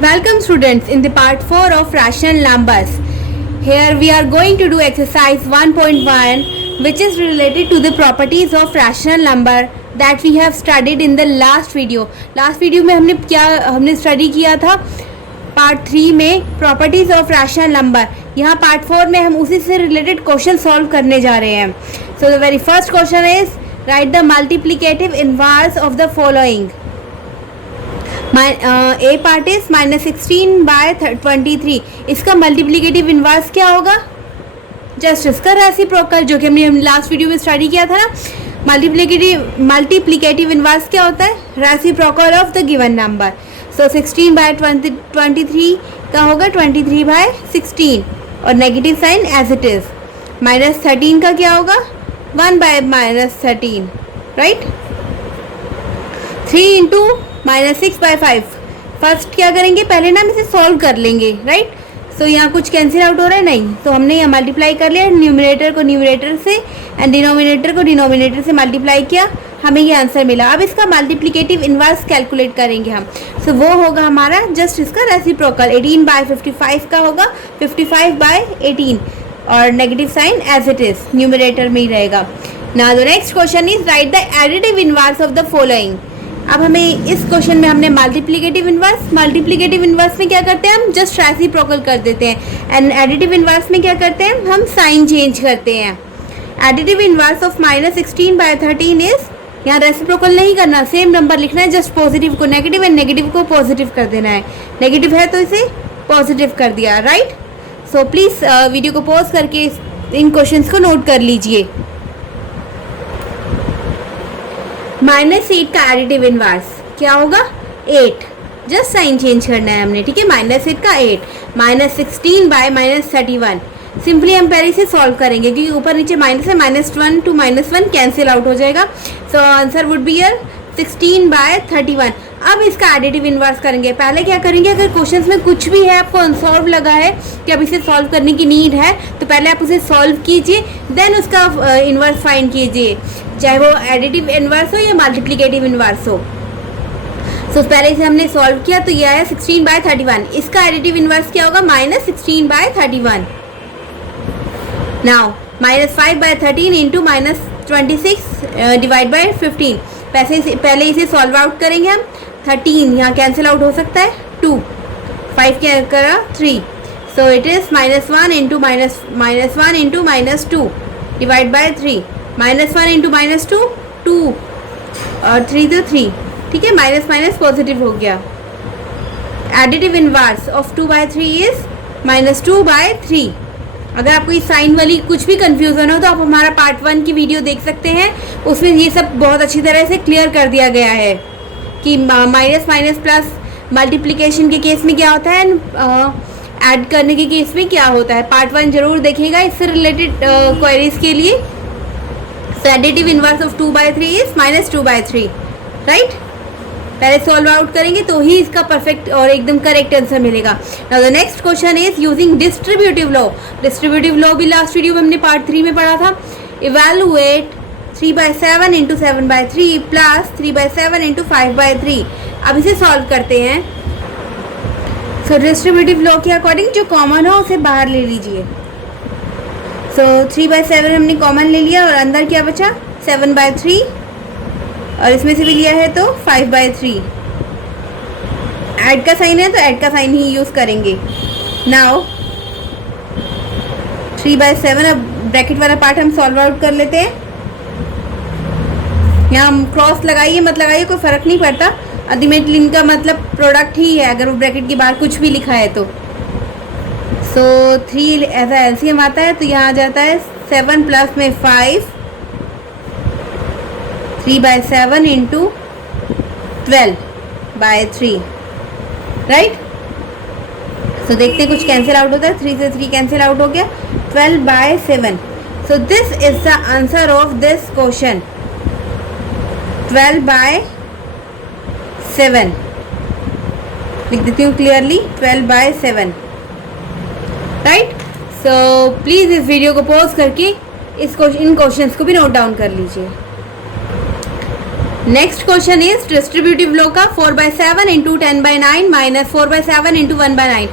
Welcome students in the part 4 of rational numbers. Here we are going to do exercise 1.1 which is related to the properties of rational number that we have studied in the last video. Last video में हमने study किया था part 3 में properties of rational number. यहाँ part 4 में हम उसी से रिलेटेड क्वेश्चन सॉल्व करने जा रहे हैं. So the very first question is right the multiplicative inverse of the following. A part is -16/23. इसका मल्टीप्लिकेटिव इनवर्स क्या होगा? जस्ट इसका रेसिप्रोकल, जो कि हमने लास्ट वीडियो में स्टडी किया था ना. मल्टीप्लिकेटिव इनवर्स क्या होता है? Reciprocal of the given number. So 16/23 का होगा 23/16 और negative sign as it is. -13 का क्या होगा? 1/-13, राइट. 3 इंटू -6/5. फर्स्ट क्या करेंगे? पहले ना हम इसे सॉल्व कर लेंगे, राइट. सो यहाँ कुछ कैंसिल आउट हो रहा है? नहीं. तो हमने यहाँ मल्टीप्लाई कर लिया, न्यूमरेटर को न्यूमरेटर से एंड डिनोमिनेटर को डिनोमिनेटर से मल्टीप्लाई किया, हमें ये आंसर मिला. अब इसका मल्टीप्लिकेटिव इनवर्स कैलकुलेट करेंगे हम. सो वो होगा हमारा जस्ट इसका रेसिप्रोकल. 18/55 का होगा 55/18 और negative sign as it is numerator में ही रहेगा. Now the next question is right the additive inverse of the following. अब हमें इस क्वेश्चन में हमने मल्टीप्लिकेटिव इनवर्स में क्या करते हैं? हम जस्ट रेसिप्रोकल कर देते हैं. एंड एडिटिव इनवर्स में क्या करते हैं? हम साइन चेंज करते हैं. एडिटिव इनवर्स ऑफ -16/13 इज, यहाँ रेसिप्रोकल नहीं करना, सेम नंबर लिखना है, जस्ट पॉजिटिव को नेगेटिव एंड नेगेटिव को पॉजिटिव कर देना है. नेगेटिव है तो इसे पॉजिटिव कर दिया, राइट. सो प्लीज़ वीडियो को पॉज करके इन क्वेश्चंस को नोट कर लीजिए. -8 का एडिटिव इनवर्स क्या होगा? 8. जस्ट साइन चेंज करना है हमने, ठीक है. -8 का 8. -16/-31. सिंपली हम पहले से सॉल्व करेंगे क्योंकि ऊपर नीचे माइनस है. -1 to -1 कैंसिल आउट हो जाएगा. सो आंसर वुड बी यर 16/31. अब इसका एडिटिव इनवर्स करेंगे. पहले क्या करेंगे? अगर क्वेश्चंस में कुछ भी है आपको अनसॉल्व लगा है कि अब इसे सॉल्व करने की नीड है, तो पहले आप उसे सॉल्व कीजिए, देन उसका इनवर्स फाइंड कीजिए, चाहे वो एडिटिव इनवर्स हो या मल्टीप्लिकेटिव इनवर्स हो. सो पहले से हमने सॉल्व किया तो यह है 16/31. इसका एडिटिव इनवर्स क्या होगा? -16/31. Now -5/13 into -26 divide by 15. पहले इसे सॉल्व आउट करेंगे हम. 13 यहाँ कैंसिल आउट हो सकता है. 2 5 क्या करा? 3. So it is -1 into -2 divide by 3. -1 into -2 2 और 3 तो 3, ठीक है. माइनस पॉजिटिव हो गया. Additive inverse of 2/3 is -2/3. अगर आपको इस साइन वाली कुछ भी कंफ्यूजन हो तो आप हमारा पार्ट 1 की वीडियो देख सकते हैं. उसमें ये सब बहुत अच्छी तरह से क्लियर कर दिया गया है कि माइनस प्लस मल्टीप्लिकेशन के केस में क्या होता है, ऐड करने के केस में क्या होता है. पार्ट 1 जरूर देखिएगा इससे रिलेटेड क्वेरीज के लिए. So additive inverse of 2/3 is -2/3, right. पहले सॉल्व आउट करेंगे तो ही इसका परफेक्ट और एकदम करेक्ट आंसर मिलेगा. Now the next question is using distributive law. Distributive law भी लास्ट वीडियो में हमने पार्ट 3 में पढ़ा था. Evaluate 3/7 into 7/3 plus 3/7 into 5/3. अब इसे सॉल्व करते हैं. सो डिस्ट्रीब्यूटिव लॉ के अकॉर्डिंग जो कॉमन हो उसे बाहर ले लीजिए. सो 3/7 हमने कॉमन ले लिया और अंदर क्या बचा? 7/3 और इसमें से भी लिया है तो 5/3. ऐड का साइन है तो ऐड का साइन ही यूज़ करेंगे. नाउ 3/7. अब ब्रैकेट वाला पार्ट हम सॉल्व आउट कर लेते हैं. यहाँ हम क्रॉस लगाइए मत लगाइए कोई फ़र्क नहीं पड़ता. अल्टीमेटली इनका मतलब प्रोडक्ट ही है अगर वो ब्रैकेट के बाहर कुछ भी लिखा है तो. सो 3 ऐसा एलसीएम आता है तो यहाँ आ जाता है 7 प्लस में 5. 3/7 इंटू 12/3, राइट. सो देखते हैं कुछ कैंसिल आउट होता है. 3 से 3 कैंसिल आउट हो गया. 12/7. So this is the answer of this question. 12/7 लिख देती हूँ क्लियरली. 12/7, राइट. सो प्लीज़ इस वीडियो को पॉज करके इन क्वेश्चंस को भी नोट डाउन कर लीजिए. Next question is distributive law का 4/7 into 10/9 minus 4/7 into 1/9।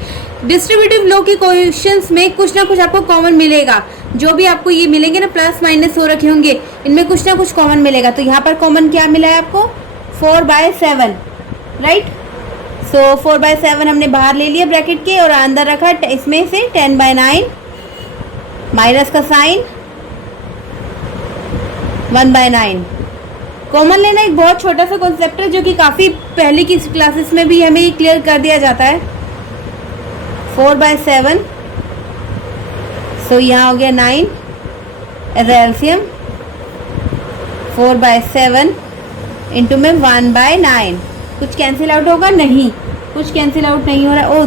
Distributive law के क्वेश्चंस में कुछ ना कुछ आपको कॉमन मिलेगा। जो भी आपको ये मिलेंगे ना प्लस माइनस हो रखे होंगे, इनमें कुछ ना कुछ कॉमन मिलेगा। तो यहाँ पर कॉमन क्या मिला है आपको? 4/7, राइट। सो 4/7 हमने बाहर ले लिया ब्रैकेट के और अंदर रखा इसमें से 10/9 माइनस का साइन 1/9। कॉमन लेना एक बहुत छोटा सा कॉन्सेप्ट है जो कि काफ़ी पहले की क्लासेस में भी हमें क्लियर कर दिया जाता है। 4/7, सो यहाँ हो गया 9 एज एलसीएम। 4/7 इंटू में 1/9। कुछ कैंसिल आउट होगा? नहीं, कुछ कैंसिल आउट नहीं हो रहा। Oh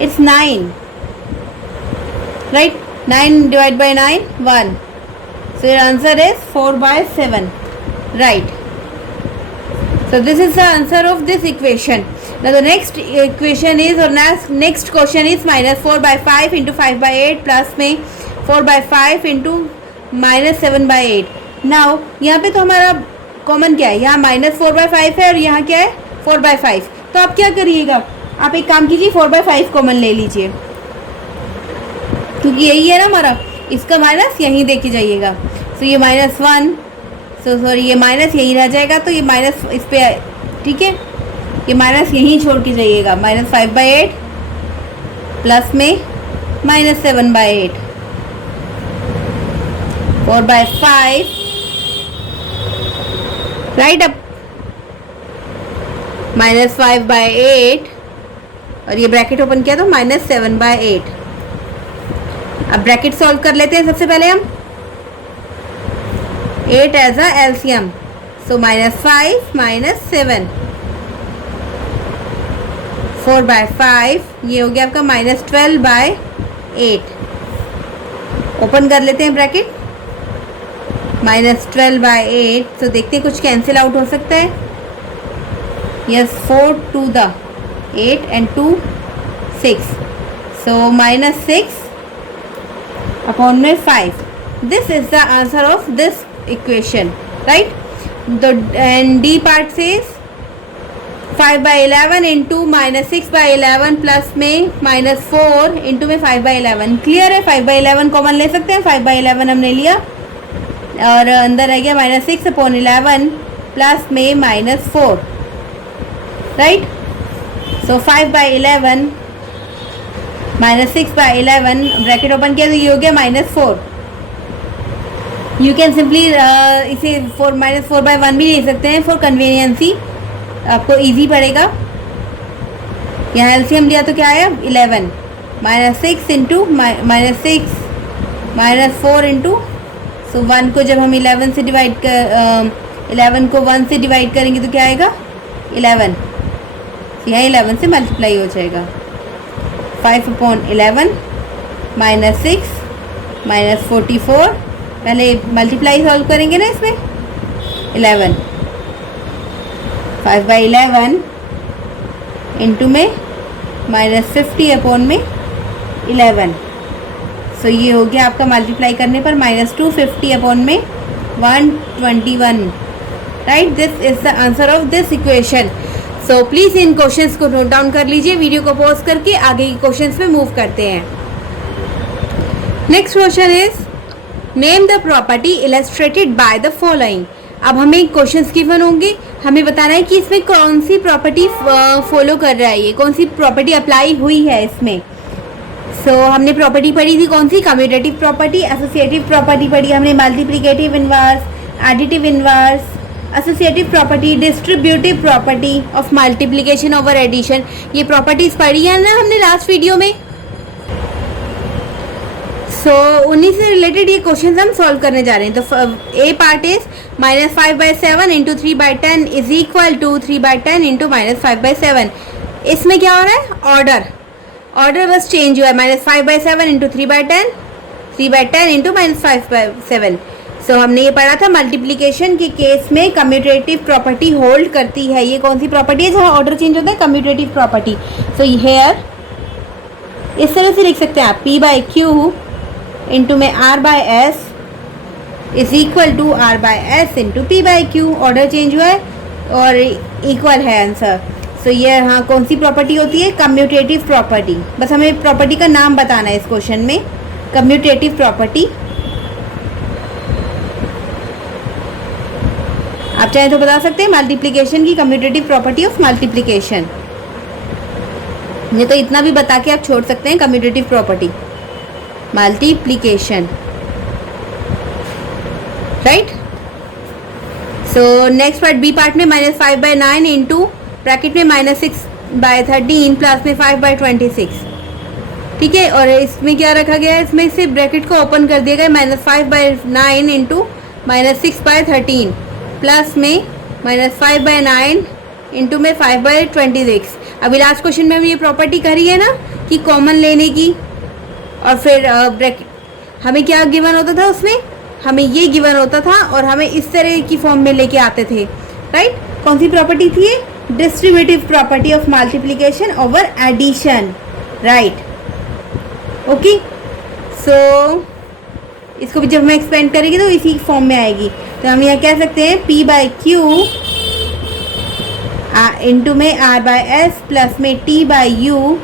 it's 9, right. 9 divide by 9 1, so your answer is 4/7, right. So this is the answer of this equation. Now the next equation is, or next question is minus 4/5 into 5/8 plus में 4/5 into minus 7/8. Now यहाँ पे तो हमारा common क्या है? यहाँ minus 4/5 है और यहाँ क्या है? 4/5। तो आप क्या करिएगा? आप एक काम कीजिए, 4/5 कॉमन ले लीजिए, क्योंकि यही है ना हमारा। इसका माइनस यहीं देके जाइएगा। तो ये -1, सॉरी ये माइनस यहीं रह जाएगा, तो ये माइनस इस पे, ठीक है, ये माइनस यहीं छोड़ के जाइएगा। -5/8 प्लस में -7/8, 4/5, राइट। अब -5/8 और ये ब्रैकेट ओपन किया तो -7/8। अब ब्रैकेट सॉल्व कर लेते हैं। सबसे पहले हम 8 एज अ एलसीएम, सो -5 - 7, 4/5, ये हो गया आपका -12/8। ओपन कर लेते हैं ब्रैकेट, -12/8। तो देखते हैं कुछ कैंसिल आउट हो सकता है। Yes, 4 2 the 8 and 2 6, so -6 upon में 5. This is the answer of this equation, right? The and D part says 5/11 into -6/11 plus में -4 इंटू में 5/11। क्लियर है? 5/11 कॉमन ले सकते हैं। 5/11 हमने लिया और अंदर रह गया -6/11 प्लस में -4, राइट। सो 5/11 -6/11 ब्रैकेट ओपन किया तो ये हो गया -4। यू कैन सिंपली इसे 4/1 भी ले सकते हैं फॉर कन्वीनियंसी, आपको इजी पड़ेगा। यहाँ एलसीएम लिया तो क्या आया? 11, -6 इंटू -6 -4 इंटू, सो 1 को जब हम 11 से डिवाइड कर 11 को 1 से डिवाइड करेंगे तो क्या आएगा? 11। यहाँ 11 से मल्टीप्लाई हो जाएगा। 5/11 -6 -44, पहले मल्टीप्लाई सॉल्व करेंगे ना इसमें। 11 5/11 इंटू में -50 अपॉन में 11, सो ये हो गया आपका मल्टीप्लाई करने पर -250 अपॉन में 121, right. This is the answer of this equation. So please in questions को नोट डाउन कर लीजिए। वीडियो को पॉज करके आगे के क्वेश्चंस में मूव करते हैं। Next question is name the property illustrated by the following. अब हमें क्वेश्चंस गिवन होंगे, हमें बताना है कि इसमें कौन सी प्रॉपर्टी फॉलो कर रहा है, ये कौन सी प्रॉपर्टी अप्लाई हुई है इसमें। सो हमने प्रॉपर्टी पढ़ी थी कौन सी? कम्यूटेटिव प्रॉपर्टी, एसोसिएटिव प्रॉपर्टी पढ़ी हमने, multiplicative inverse, additive inverse, associative property, distributive property of multiplication over addition. ये प्रॉपर्टीज पढ़ी है ना हमने लास्ट वीडियो में। सो उन्हीं से रिलेटेड ये क्वेश्चन हम सॉल्व करने जा रहे हैं। तो A part is -5/7 into 3/10 is equal to 3/10 into -5/7। इसमें क्या हो रहा है? ऑर्डर बस चेंज हुआ है। -5/7 इंटू 3/10, 3/10 इंटू -5/7। सो हमने ये पढ़ा था मल्टीप्लिकेशन के केस में कम्यूटेटिव प्रॉपर्टी होल्ड करती है। ये कौन सी प्रॉपर्टी है जहाँ ऑर्डर चेंज होता है? Commutative property. सो हेयर इस तरह से लिख सकते हैं आप, P/Q इंटू में R/S is equal to R by S into P by Q. Order change हुआ है और इक्वल है आंसर. सो ये हाँ कौन सी प्रॉपर्टी होती है? Commutative property. बस हमें प्रॉपर्टी का नाम बताना है इस क्वेश्चन में. Commutative property. आप चाहें तो बता सकते हैं मल्टीप्लिकेशन की कम्यूटेटिव प्रॉपर्टी ऑफ मल्टीप्लिकेशन. ये तो इतना भी बता के आप छोड़ सकते हैं. Commutative property multiplication, right. So next part B part में -5/9 इंटू ब्रैकेट में -6/13 प्लस में 5/26. ठीक है. और इसमें क्या रखा गया है? इसमें से ब्रैकेट को ओपन कर दिया गया. -5/9 इंटू -6/13 प्लस में -5/9 इंटू में 5/26. अभी लास्ट क्वेश्चन में हमने ये प्रॉपर्टी करी है ना कि कॉमन लेने की. और फिर ब्रैकेट हमें क्या गिवन होता था? उसमें हमें ये गिवन होता था और हमें इस तरह की फॉर्म में लेके आते थे, राइट. कौन सी प्रॉपर्टी थी ये? Distributive property of multiplication over addition, right. Okay. So इसको भी जब हम एक्सपेंड करेंगे तो इसी फॉर्म में आएगी. तो हम यहाँ कह सकते हैं P बाई क्यू इंटू में R बाई एस प्लस में T by U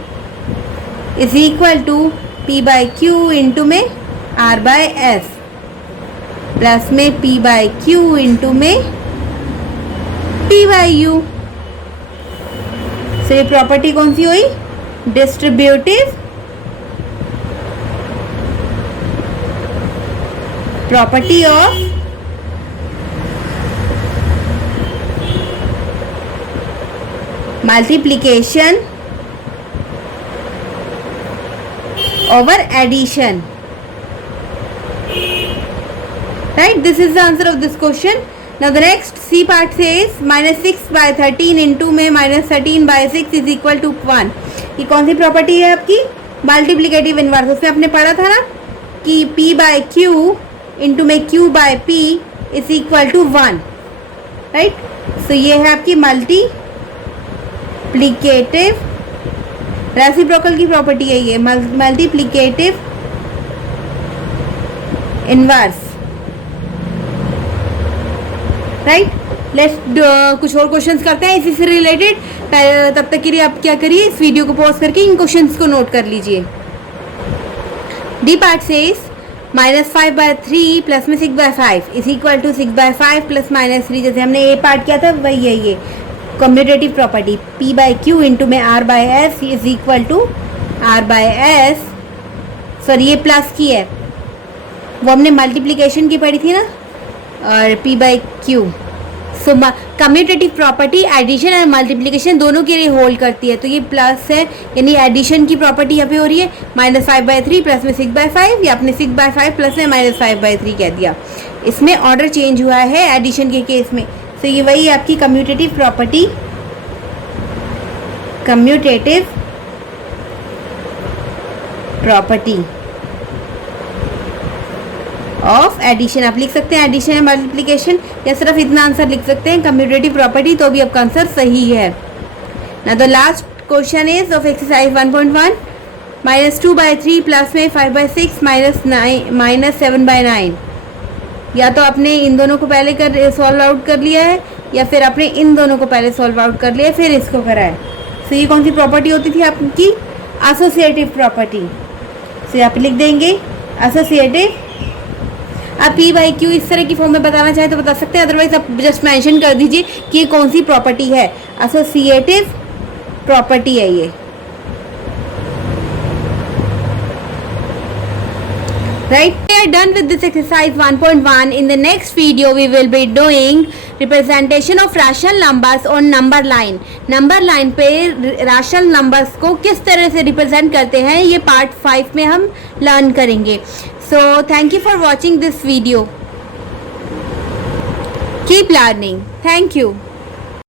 is equal to P by Q into में R बाई एस प्लस में P बाई क्यू इंटू में T बाई यू. सो ये प्रॉपर्टी कौन सी हुई? Distributive property of multiplication over addition, right. This is the answer of this question. Now the next C part says -6/13 into में -13/6 is equal to 1. ये कौन सी property है आपकी? Multiplicative inverse. उसमें आपने पढ़ा था ना कि P बाई क्यू इंटू में Q by P is equal to 1, right. So ये है आपकी मल्टीप्लिकेटिव रेसिप्रोकल की प्रॉपर्टी है. ये मल्टीप्लिकेटिव इनवर्स, राइट. लेट्स कुछ और क्वेश्चंस करते हैं इसी से रिलेटेड. तब तक के लिए आप क्या करिए, इस वीडियो को पॉज करके इन क्वेश्चंस को नोट कर लीजिए. डी पार्ट सेज -5/3 प्लस में 6/5 इज इक्वल टू 6/5 प्लस -3. जैसे हमने ए पार्ट किया था वही है ये commutative property. P by Q into में R by S is equal to R by S. Sorry ये प्लस की है, वो हमने मल्टीप्लिकेशन की पढ़ी थी ना. और P by Q. So commutative property addition और मल्टीप्लिकेशन दोनों के लिए होल्ड करती है. तो ये प्लस है यानी एडिशन की प्रॉपर्टी यहाँ पे हो रही है. -5/3 प्लस में 6/5 या आपने 6/5 प्लस में -5/3 कह दिया. इसमें ऑर्डर चेंज हुआ है एडिशन के केस में. तो ये वही आपकी commutative property, commutative property of addition. आप लिख सकते हैं एडिशन या मल्टीप्लिकेशन, या सिर्फ इतना आंसर लिख सकते हैं कम्यूटेटिव प्रॉपर्टी, तो भी आपका आंसर सही है. ना the last question is of exercise 1.1 -2/3 plus में 5/6 -7/9. या तो आपने इन दोनों को पहले सॉल्व आउट कर लिया है या फिर आपने इन दोनों को पहले सॉल्व आउट कर लिया फिर इसको करा है. सो ये कौन सी प्रॉपर्टी होती थी आपकी? Associative property. सो आप लिख देंगे एसोसिएटिव. आप P बाई क्यू इस तरह की फॉर्म में बताना चाहे तो बता सकते हैं, अदरवाइज आप जस्ट मेंशन कर दीजिए कि ये कौन सी प्रॉपर्टी है. एसोसिएटिव प्रॉपर्टी है ये, right. We are done with this exercise 1.1. In the next video we will be doing representation of rational numbers on number line. Number line पे rational numbers को किस तरह से रिप्रेजेंट करते हैं ये पार्ट 5 में हम लर्न करेंगे. So thank you for watching this video. Keep learning. Thank you.